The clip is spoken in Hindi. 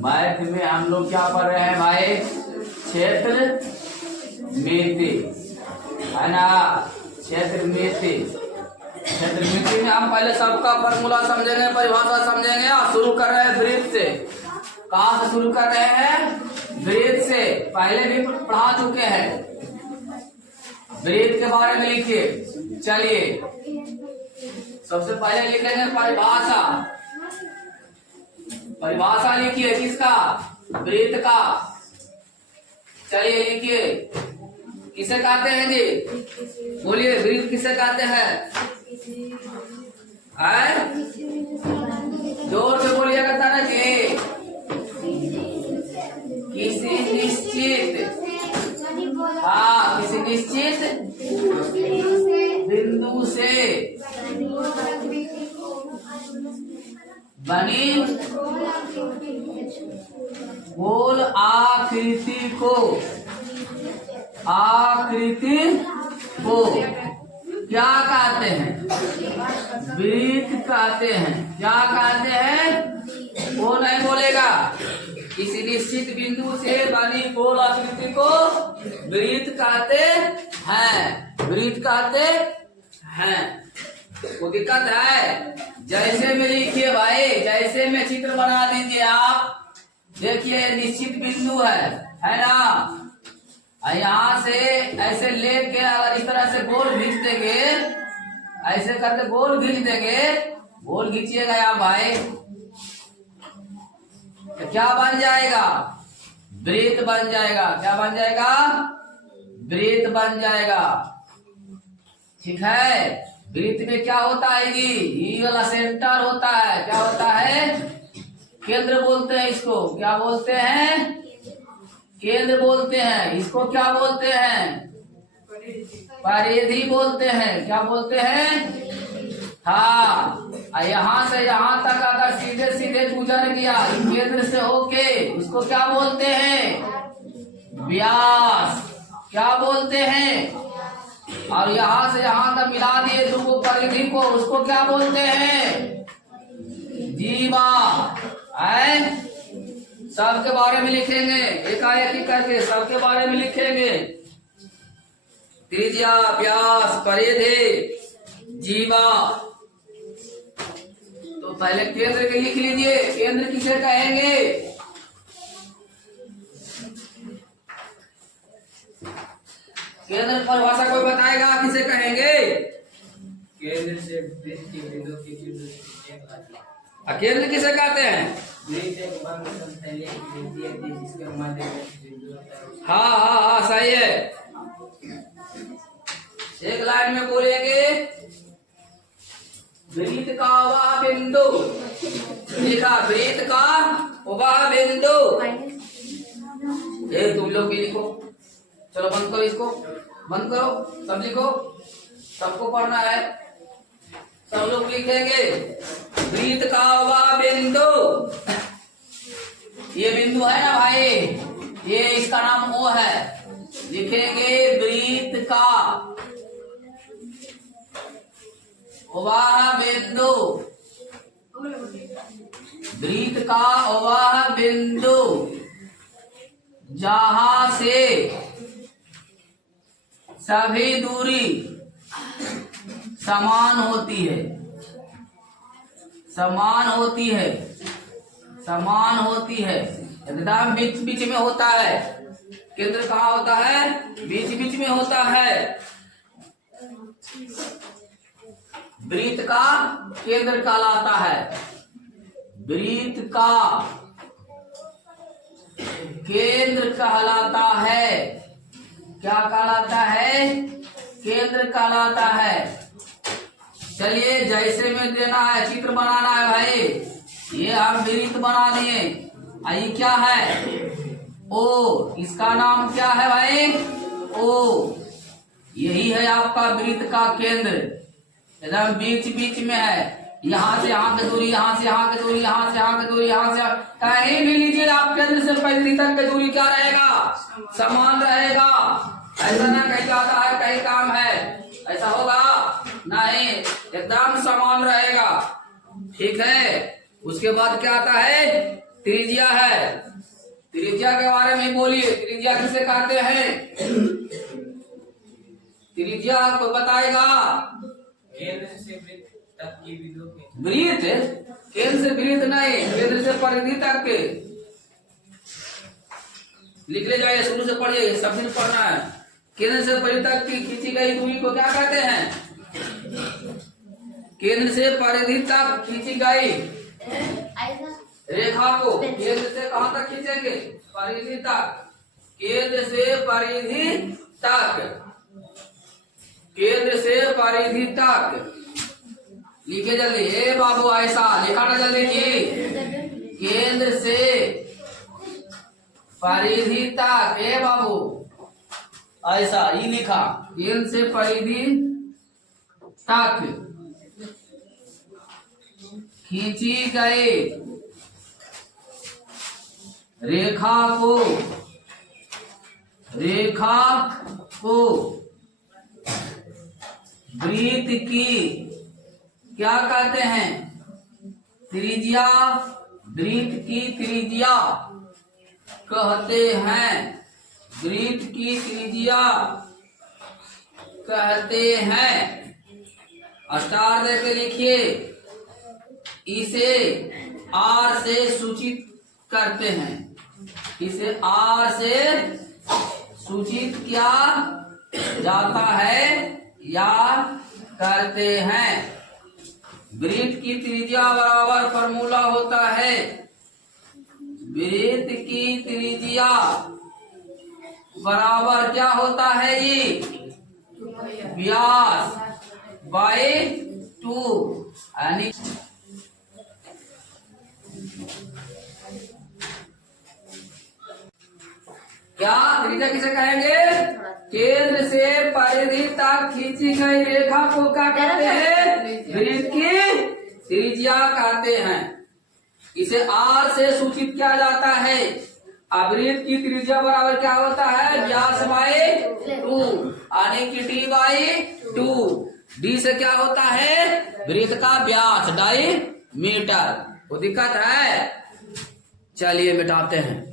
मैथ में हम लोग क्या पढ़ रहे हैं भाई? क्षेत्र मिति, है ना? क्षेत्र मिति। क्षेत्र मिति में हम पहले सबका फॉर्मूला समझेंगे, परिभाषा समझेंगे और शुरू कर रहे हैं वृत्त से। कहाँ से शुरू कर रहे हैं? वृत्त से। पहले भी पढ़ा चुके हैं। वृत्त के बारे में लिखिए। चलिए सबसे पहले लिखेंगे परिभाषा। परिभाषा लिखिए किसका? वृत्त का। चलिए लिखिए। किसे कहते हैं जी? बोलिए, वृत्त किसे कहते हैं? जोर से बोलिएगा तारा जी। किसी निश्चित, हाँ, किसी निश्चित बिंदु से बनी गोल आकृति को क्या कहते हैं? वृत्त कहते हैं। क्या कहते हैं? वो नहीं बोलेगा। किसी निश्चित बिंदु से बनी गोल आकृति को वृत्त कहते हैं। वृत्त कहते हैं। वो दिक्कत है? जैसे में लिखिए भाई, जैसे में चित्र बना दीजिए आप। देखिए निश्चित बिंदु है ना? यहाँ से ऐसे लेके अगर इस तरह से गोल खींच देंगे, ऐसे करके गोल खींच देंगे, गोल खींचिएगा आप भाई, तो क्या बन जाएगा? वृत्त बन जाएगा। क्या बन जाएगा? वृत्त बन जाएगा। ठीक है? वृत्त में क्या होता है जी? ये वाला सेंटर होता है। क्या होता है? केंद्र बोलते हैं इसको। क्या बोलते हैं? केंद्र बोलते हैं। इसको क्या बोलते हैं? परिधि बोलते हैं। क्या बोलते हैं? हाँ, यहाँ से यहाँ तक अगर सीधे सीधे गुजर गया केंद्र से होके, उसको क्या बोलते हैं? व्यास। क्या बोलते हैं? और यहाँ से यहाँ तक मिला दिए दो परिधि को, उसको क्या बोलते हैं? जीवा। सबके बारे में लिखेंगे, एकाएक करके सबके बारे में लिखेंगे। त्रिज्या, व्यास, परिधि, जीवा। तो पहले केंद्र के लिख लीजिए। केंद्र किसे कहेंगे? केंद्र परिभाषा कोई बताएगा किसे कहेंगे? केंद्र से वृत्त के बिंदु की केंद्र किसे कहते हैं? हाँ, सही है। एक लाइन में बोलेंगे वृत्त का वह बिंदु। लिखा वृत्त का वह बिंदु। ये तुम लोग भी लिखो। चलो बंद करो, इसको बंद करो, सब लिखो। सबको पढ़ना है, सब लोग लिखेंगे वृत्त का वह बिंदु। ये बिंदु है ना भाई, ये इसका नाम ओ है। लिखेंगे वृत्त का वह बिंदु। वृत्त का वह बिंदु जहां से सभी दूरी समान होती है। समान होती है, समान होती है। एकदम बीच बीच में होता है। केंद्र कहाँ होता है? बीच बीच में होता है। वृत्त का केंद्र कहलाता है। वृत्त का केंद्र कहलाता है। क्या कहलाता है? केंद्र कहलाता है। चलिए जैसे में देना है, चित्र बनाना है भाई। ये हम वृत्त बना दिए। ये क्या है? ओ। इसका नाम क्या है भाई? ओ। यही है आपका वृत्त का केंद्र। एकदम बीच बीच में है। यहाँ से यहाँ की दूरी, यहाँ से यहाँ की दूरी, यहाँ से यहाँ की दूरी, यहाँ से कहीं भी लीजिए आप, केंद्र से परिधि तक की दूरी क्या रहेगा? समान रहेगा। ऐसा ना कहीं ज्यादा है कहीं कम है, ऐसा होगा नहीं, एकदम समान रहेगा। ठीक है। उसके बाद क्या आता है? त्रिज्या है। त्रिज्या के बारे में बोलिए, त्रिज्या किसे कहते हैं? त्रिज्या आपको बताएगा। केंद्र से वृत्त तक की बिंदु के वृत्त, केंद्र से वृत्त नहीं, केंद्र से परिधि तक के। लिख ले जाइए, शुरू से पढ़िए, सब दिन पढ़ना है। केंद्र से परिधि तक की खींची गई दूरी को क्या कहते हैं? केंद्र से परिधि तक खींची गई रेखा को केंद्र से कहां तक खींचेंगे? परिधि तक। केंद्र से परिधि तक, केंद्र से परिधि तक। लिखे जल्दी, ए बाबू ऐसा लिखा ना जल्दी जी। केंद्र से परिधि तक, ए बाबू ऐसा ही लिखा। केंद्र से परिधि तक खींची गई रेखा को, रेखा को वृत्त की क्या कहते हैं? त्रिज्या। वृत्त की त्रिज्या कहते हैं। वृत्त की त्रिज्या कहते हैं। स्टार देके लिखिए। इसे आर से सूचित करते हैं। इसे आर से सूचित किया जाता है या करते हैं। वृत्त की त्रिज्या बराबर फॉर्मूला होता है। वृत्त की त्रिज्या बराबर क्या होता है ये? व्यास बाय 2। यानी क्या त्रिज्या किसे कहेंगे? केंद्र से परिधि तक खींची गई रेखा को क्या कहते हैं? वृत्त की त्रिज्या कहते हैं। इसे आर से सूचित किया जाता है। अब वृत्त की त्रिज्या बराबर क्या होता है? व्यास बाय 2 यानी कि डी बाय 2। डी से क्या होता है? वृत्त का व्यास, डायमीटर। वो दिक्कत है, चलिए मिटाते हैं।